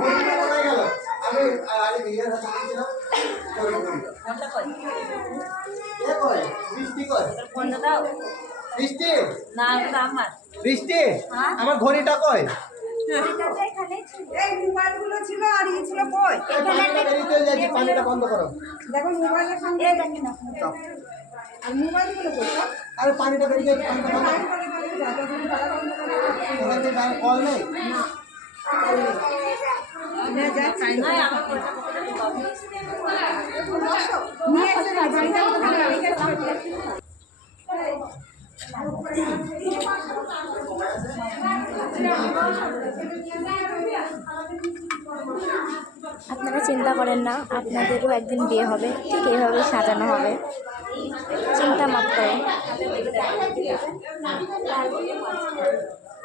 ঘড়িটা কোথায় গেল? আমি আরে বিয়ের হাতে দিয়েছিলাম ঘড়ি ঘড়িটা ফোনটা কই এ কয়? বৃষ্টি কয়? ফোনটা দাও। বৃষ্টি? না এটা আমার। বৃষ্টি? হ্যাঁ? আমার ঘড়িটা কয়? এই মোবাইলগুলো ছিল আর ই ছিল কই? পানিটা বন্ধ করো। দেখো মোবাইলের সঙ্গে আর মোবাইলগুলো কই? আরে পানিটা বেরিয়ে কল নেই। আপনারা চিন্তা করেন না আপনাদেরও একদিন বিয়ে হবে ঠিক এইভাবে সাজানো হবে। চিন্তা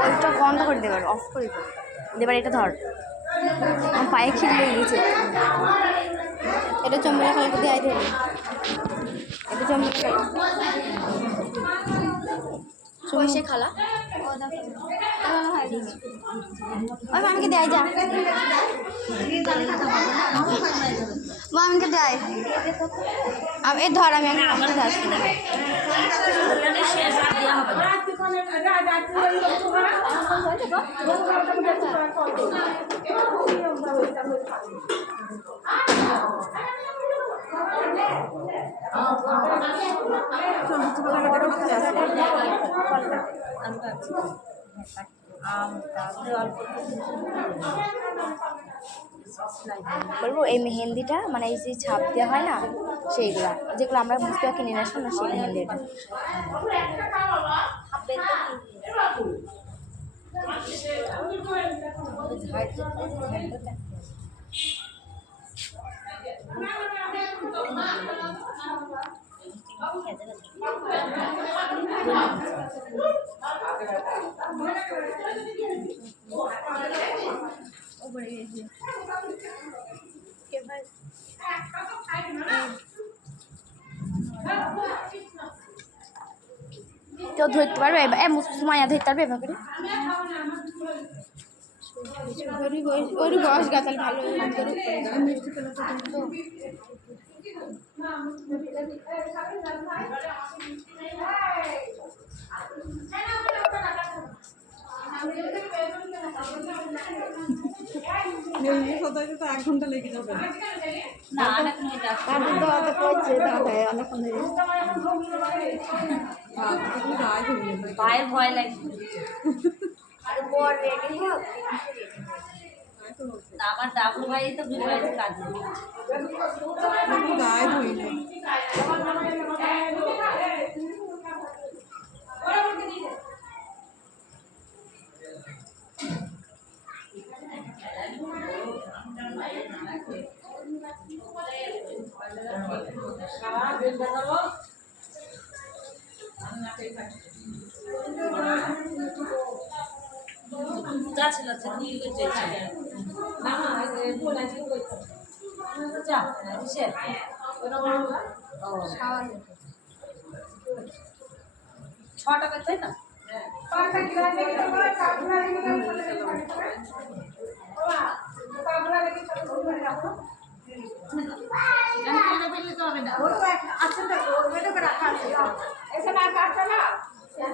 ওইটা বন্ধ করে দেবার অফ করে দেবার এটা ধর। আমার পায়ে খিল লেগে গেছে এটা চম্বলে খালাকে দেয় ধরে এটা চম্বলে সে খালা? ওই মামিকে দেয় যা। মামিকে দেয় আমি এ ধর আমি আমার আসছি না ওখানে শেষ আর দেওয়া হবে না আমি পাচ্ছি আম তাহলে অল্প বলব, এই মেহেন্দিটা মানে এই যে ছাপ দেওয়া হয় না, সেইগুলা, যেগুলো আমরা মুসপিয়া কিনে নিয়ে না, সেই মেহেন্দিটা। কেউ ধরতে পারবে সুমাইয়া ধরতে পারবে এভাবে করে। বয়স ভালো এক ঘণ্টা লেগে যাবে। না অনেকক্ষণ হয়ে যাচ্ছে তারপর তো অত করছে। তাহলে অনেকক্ষণ ধরে গায়ে ধরে পায়ের ভয় লাগছে না, আমার ডাবলু ভাই তো বুঝে আছে কাজ গায়ে ধরে নেই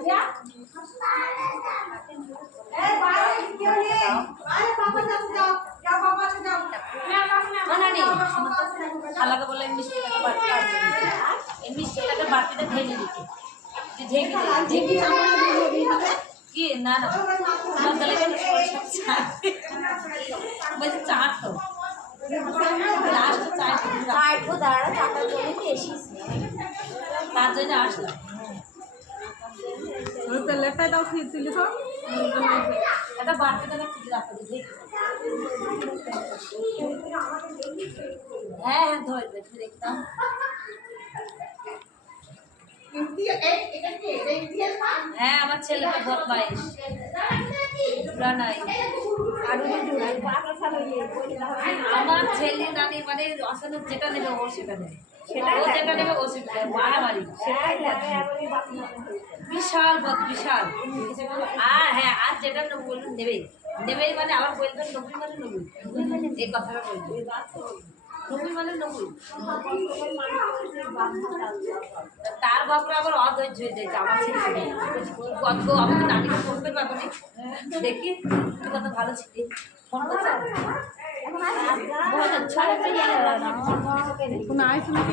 যা ছিল নীল চেয়েছে যা কিসের ও ছ টাকা তাই না না না নেই খালাকে বলে মিষ্টি টাকা বাড়তে আসবে এই মিষ্টি টাকা বাড়তিটা ঢেলে দিতে ঢেকে ঢেকে কি না না বলতে লাগে বলছে চাট তো তার জন্য আসলাম। প্লেটটাই দাও তুলি তো একটা বাড়তে দেবে ঠিক রাখো দেখি। হ্যাঁ হ্যাঁ ধরবে তুই দেখতাম হ্যাঁ আমার ছেলেটা বদমাইশ প্রাণাই আমার ছেলে নানি মানে অসানো যেটা নেবে ও সেটা নেবে। যেটা নেবে ও সেটা মারামারি। বিশাল বদ বিশাল আর হ্যাঁ আর যেটা নেব বলবেন নেবে নেবেই মানে আবার বলবেন নবী মানে নবী এই কথাটা বলবেন তার বাপরা আবার অধৈর্য হয়ে যাচ্ছে আমার ছেলে গল্প আমাকে নানিকে ফোন করে পাবো দেখি তুই কত ভালো ছিলি। ফোন করছে? আইস নাকি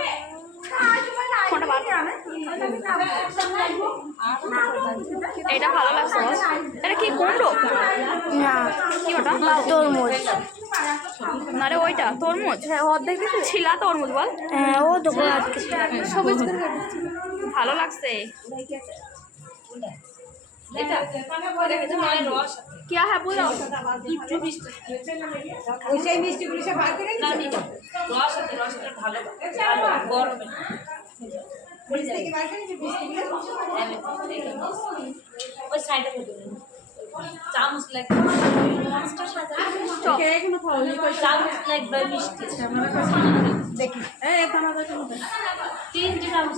এটা ভালো লাগছে এটা কি কুমড়ো? না। কি ওটা? তরমুজ। আরে ওইটা তরমুজ? হ্যাঁ অর্ধেক ছিলা তরমুজ বল। হ্যাঁ ও তো সবুজ ভালো লাগছে। মিষ্টি সেই সব বার করে না নি রস আছে রসটা ভালো। ভালো গরমে ওই সাইডে ফেলে দিন। চামচ লাগবে চামচ লাগবে মিষ্টি দেখি তিনটে চামচ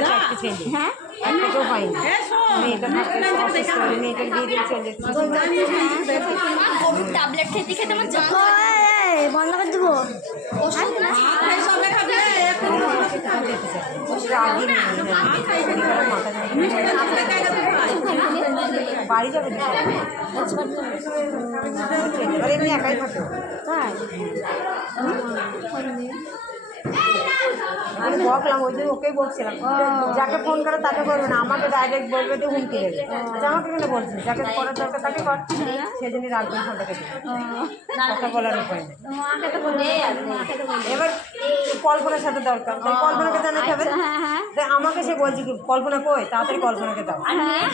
চারটে ছেলে একটাকেও মেয়েটা অসুস্থ হয়ে? মেয়েটার বিয়ে দিয়ে চলে ট্যাবলেট খেতে খেতে আমার বন্ধ করে দেবো। বাড়ি যাবে এমনি একাই থাকে তাই? আমি বকলাম ওই জন্য ওকেই বলছিলাম যাকে ফোন করে তাকে করবে না আমাকে ডাইরেক্ট বলবে যে হুমকি দেবে। আচ্ছা, আমাকে কেন বলছি যাকে করার দরকার তাকে কর। সেদিনই রাখবেন ফোনটা কেটে কথা বলার উপায় তো তো এবার কল্পনার সাথে দরকার। তাই কল্পনাকে জানাতে হবে। হ্যাঁ হ্যাঁ। তাই আমাকে সে বলছে কি কল্পনা কই? তাড়াতাড়ি কল্পনাকে দাও।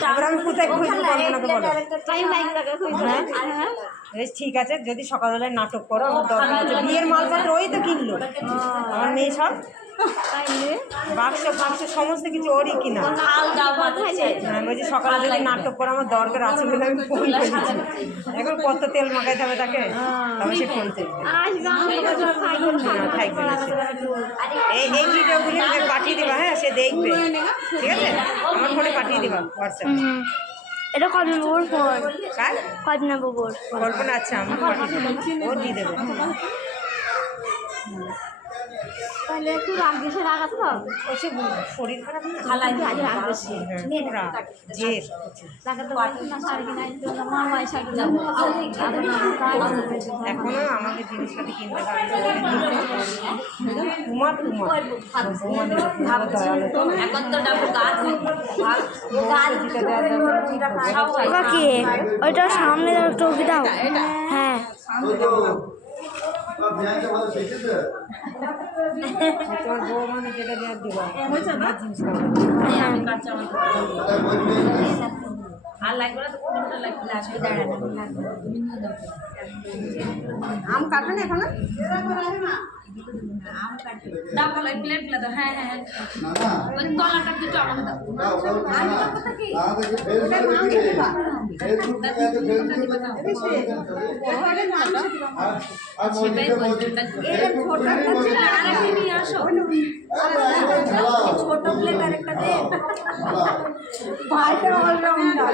এবার আমি কোথায় খুঁজবো কল্পনাকে বলো। খুঁজতে হ্যাঁ? বেশ ঠিক আছে। যদি সকালবেলায় নাটক করো আমার দরকার আছে। বিয়ের মালপত্র ওই তো কিনলো। আমার মেয়ে সব বাক্স বাক্স সমস্ত কিছু ওরই কিনা? মাথায় চাই হ্যাঁ, বলছি সকালে যদি নাটক করে আমার দরকার আছে বলে আমি ফোন করেছি। এখন কত তেল মাখাইতে হবে তাকে? তবে সে ফোন আমার। এই এই ভিডিওগুলি আমাকে পাঠিয়ে দিবা হ্যাঁ সে দেখবে। ঠিক আছে? আমার ফোনে পাঠিয়ে দিবা হোয়াটসঅ্যাপে এটা কদিন বুবুর ফোন কার? কদিন বুবুর কল্পনা আচ্ছা পাঠিয়ে ও দিয়ে দেবে। তাহলে একটু রাগ দিছে রাগাতে হবে ও সে শরীর খারাপ না খালাই আজ রাগ বেশি হ্যাঁ, এখনও আমাকে জিনিসপাতি কিনতে তোমার তো তো ওটা সামনে দাও হ্যাঁ তোর মানে যেটা দেওয়ার দিবা আর লাগবে না তো কোনটা লাগবে লাগবে দাঁড়ানো তুমি নিয়ে দাও আম কাটবেন এখনও? দাও ভালো দাও হ্যাঁ হ্যাঁ ওই তলাটা দুটো আমাকে দাও ছোট প্লেট আর একটা দে ভাইটা অলরাউন্ডার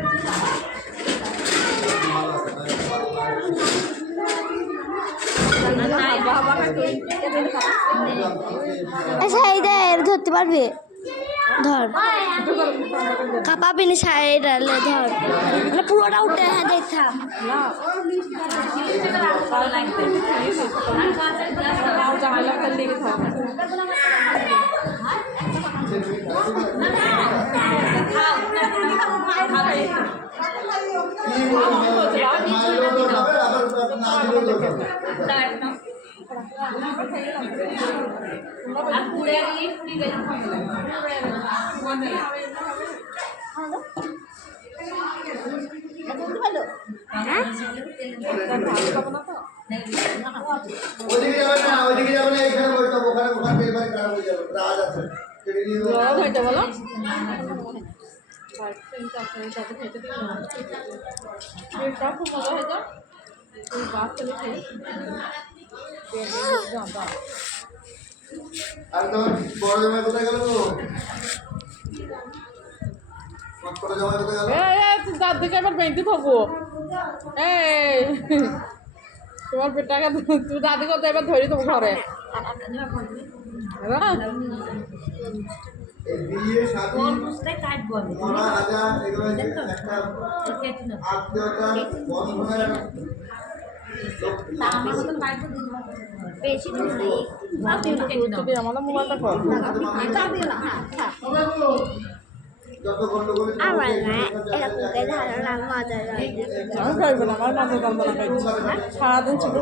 এই দে ধরতে পারবে? ধর। কাঁপাবি না সাইডে ধর। মানে পুরোটা উঠে হ্যাঁ দেখ ভালো আর পুড়ে গিয়ে পুড়ে গেলে ওইদিকে যাবে না ওইদিকে যাবে না এখানে বসতে হবে ওখানে ওখানে বের বাড়ি খারাপ হয়ে যাবে রাজ আছে সেটা নিয়ে গরম হইতে বলো খুব মজা হয়ে যায় বাচ্চা খেয়ে আর তোমার বড় জামাই কোথায় গেল তো তার দিকে এবার বেঁধে থাকব এই তোমার পেটাকে তুই দাদি করতে এবার ধরি তোমার ঘরে। হ্যাঁ? একটা কেটে নেব আত্মীয়তা বন্ধনের তা আমার মোবাইলটা কর। আমার না এরকমকে ধারণা মজা আমি খাইবে না আমার মাঝে যন্ত্রণা খাইছি সারাদিন শুধু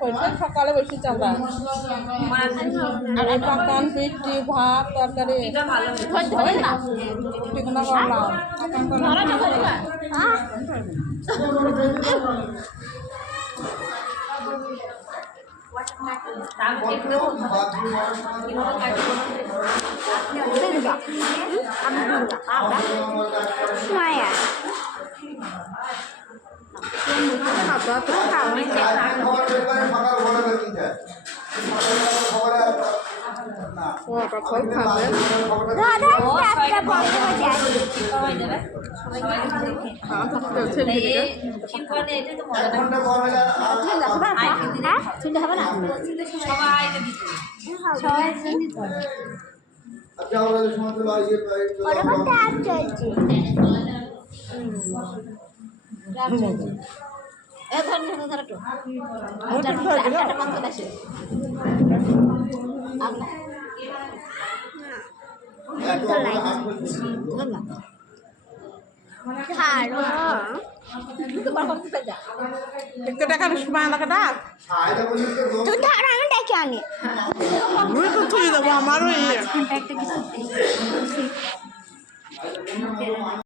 করছে সকালে বেশি চাঁদা আর পাকান পিঠি ভাত তরকারি না রুটিগুলো করলাম কেটে দেবো কীভাবে কাটবো মায়া খবর বের করে ফাঁকা ঘরে বের কিনতে খবর না ওটা ফল খাবে হয়ে যায় সবাই দেবে সবাই দেখে এই শিল্পনে এটা তো মজা ঘণ্টা পর হলে আর আইকে দিলে শুনতে হবে। না? সবাই দিতে সবাই আচ্ছা ওরা সময় তো ইয়ে ওরকম ট্যাপ চলছে। এ ধর ধর একটু। আছে একটু টাকা সময় আমাকে ডাক আয়টা বলি তো দেবো আমারও ইয়ে